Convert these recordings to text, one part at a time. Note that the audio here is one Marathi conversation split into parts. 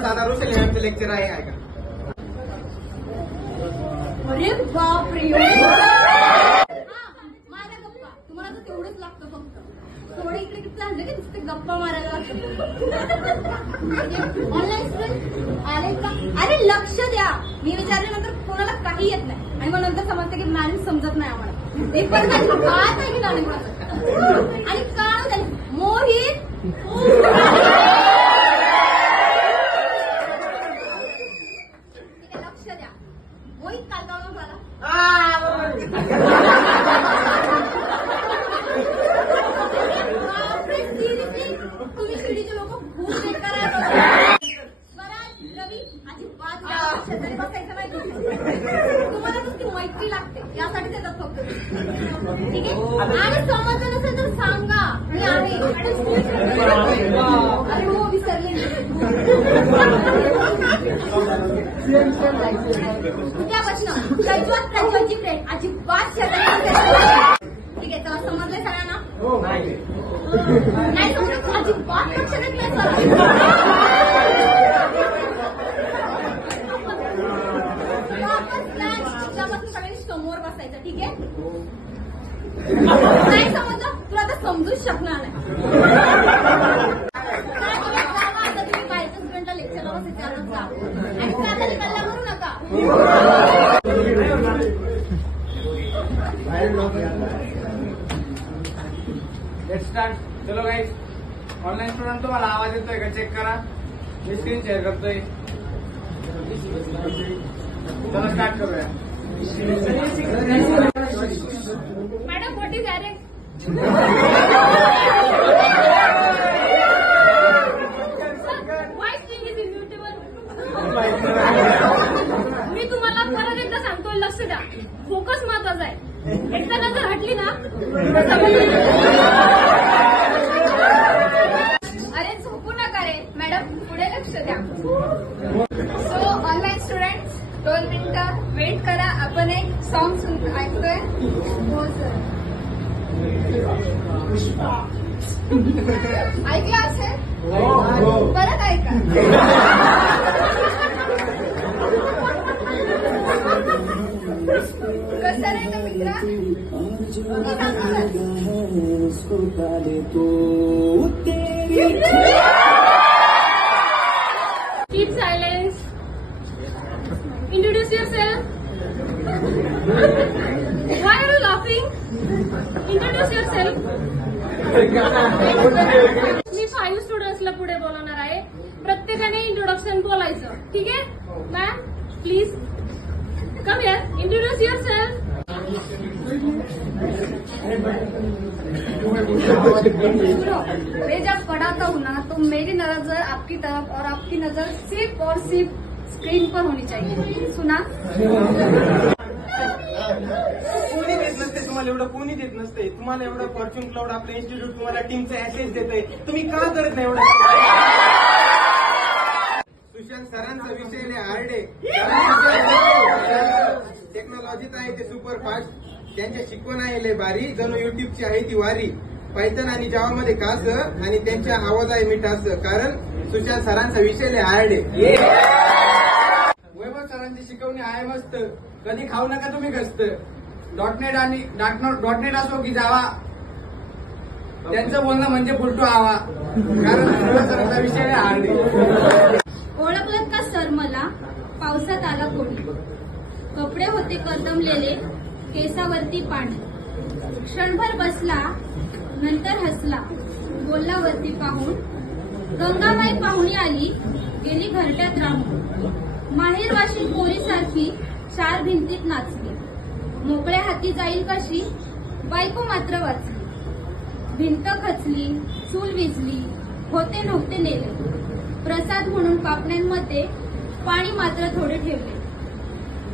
दादा रोशल यांचं लेक्चर आहे ऐका. अरे बापरे, माझ्या गप्पा तुम्हाला तर तेवढंच लागतं फक्त. थोडं इकडे किती आणलं की नुसते गप्पा मारायला ऑनलाईन स्टुडंट आले का? अरे लक्ष द्या, मी विचारल्यानंतर कोणाला काही येत नाही आणि मग नंतर समजते की मॅडम समजत नाही आम्हाला. पेपर काय आहे की नाही आणि काय झालं मोहित लक्ष द्या. मोहित काल का झाला तुम्ही शिडीचे लोक खूप बेकार आहे. स्वराज रवी अजिबात शेजारी बसायचं नाही. तुम्हाला नुसती मैत्री लागते यासाठी देतात फक्त. ठीक आहे, आणि समजलं नसेल तर सांगा, मी आहे. अरे हो विसरले उद्यापासून प्रज्वलची फ्रेंड अजिबात शेजारी. ठीक आहे, तेव्हा समजलंय सगळ्यांना? नाही समजत अजिबात लक्ष देत नाही. उद्यापासून सगळ्यांनी समोर बसायचं. ठीक आहे, नाही समजलं तुला आता समजूच शकणार नाही. आता तुम्ही बायचा स्टुडंटला लेक्चरला बसायचं आणि त्याचा निकाल म्हणू नका. Let's start. चलो गाईज, ऑनलाईन स्टुडंट तुम्हाला आवाज येतोय का चेक करा. मी स्क्रीन शेअर करतोय. चला स्टार्ट करूया. Madam what is arrest? Voice change is immutable. मी तुम्हाला परत एकदा सांगतोय, लक्ष द्या, फोकस महत्वाचा आहे. एकदा नजर हटली ना. अरे झोपू नका रे मॅडम, पुढे लक्ष द्या. सो ऑनलाईन स्टुडंट 2 मिनिटं वेट करा, आपण एक सॉन्ग ऐकतोय. हो सर, ऐकलं असेल? परत ऐका. कसं रे का मित्रा? Keep silence. Introduce yourself. Why are you laughing? Introduce yourself. मी 5 स्टुडंट्सला पुढे बोलवणार आहे. प्रत्येकाने इंट्रोडक्शन बोलायचं. ठीक आहे ma'am, please come here, introduce yourself. मैं जब पढ़ाता हूँ ना तो मेरी नजर आपकी तरफ और आपकी नजर सिर्फ और सिर्फ स्क्रीन पर होनी चाहिए. सुना? कोणी देत नसते तुम्हाला एवढं, कोणी देत नसते तुम्हाला एवढं. फॉर्च्यून क्लाउड आपलं इन्स्टिट्यूट तुम्हाला टीमचं ऍसेस देतंय, तुम्ही का करत नाही एवढं? सुशांत सरांचा विषय लय हार्ड आहे. टेक्नॉलॉजीच आहे ते सुपर फास्ट. त्यांच्या शिकवण आहे लय भारी, जणू युट्यूबची आहे ती वारी. पायथन आणि जावामध्ये कास आणि त्यांच्या आवाज आहे मिठास, कारण सुशांत सरांचा विषय लय हार्ड आहे. वैभव सरांची शिकवणी आहे मस्त, कधी खाऊ नका तुम्ही गस्त. .NET आणि .NET असो की जावा, त्यांचं बोलणं म्हणजे पुलटू आवा, कारण वैभव सरांचा विषय लय हार्ड आहे. ओळखलं का सर मला? पावसात आला कोणी, कपडे होते करदमलेले, केसावरती पाणी. क्षणभर बसला, नंतर हसला, बोलला वरती पाहून. गंगाबाई पाहुणी आली, गेली घरट्यात राहून. माहेर वाशील पोरीसारखी 4 भिंतीत नाचली. मोकळ्या हाती जाईल कशी, बायको मात्र वाचली. भिंत खचली, चूल विझली, होते नव्हते नेले. प्रसाद म्हणून पापण्यांमध्ये पाणी मात्र थोडे ठेवले.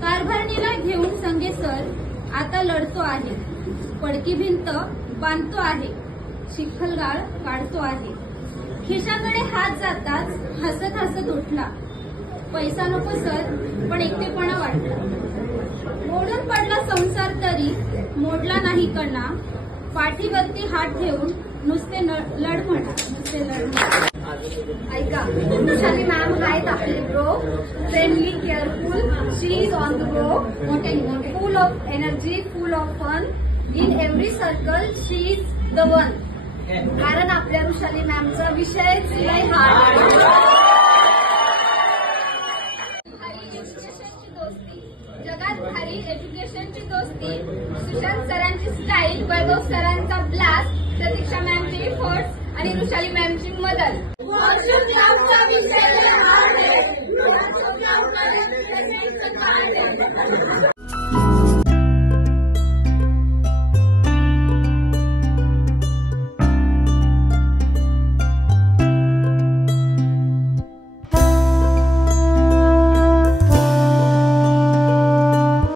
कारभारणीला घेऊन संगे सर आता लढतो आहे. पडकी भिंत बांधतो आहे, चिखलगाळ काढतो आहे. खिशाकडे हात जाताच हसत हसत उठला. पैसा नको सर, पण एकटेपणा वाटला. मोडून पडला संसार तरी मोडला नाही कणा. पाठीवरती हात ठेवून नुसते लढ म्हणा, नुसते लढ म्हणा. ऐका, वृषाली मॅम आहेत आपले bro. Friendly, careful, she is on the go, full of energy, full of fun. In every circle she is the one. कारण आपल्या वृषाली मॅमचा विषयच लय हार्ड. एज्युकेशनची दोस्ती, जगात भारी एज्युकेशनची दोस्ती. सुशांत सरांची स्टाईल, वैभव सरांचा ब्लास्ट, प्रतीक्षा मॅमचे इफर्ट्स आणि वृषाली मॅमची मदत.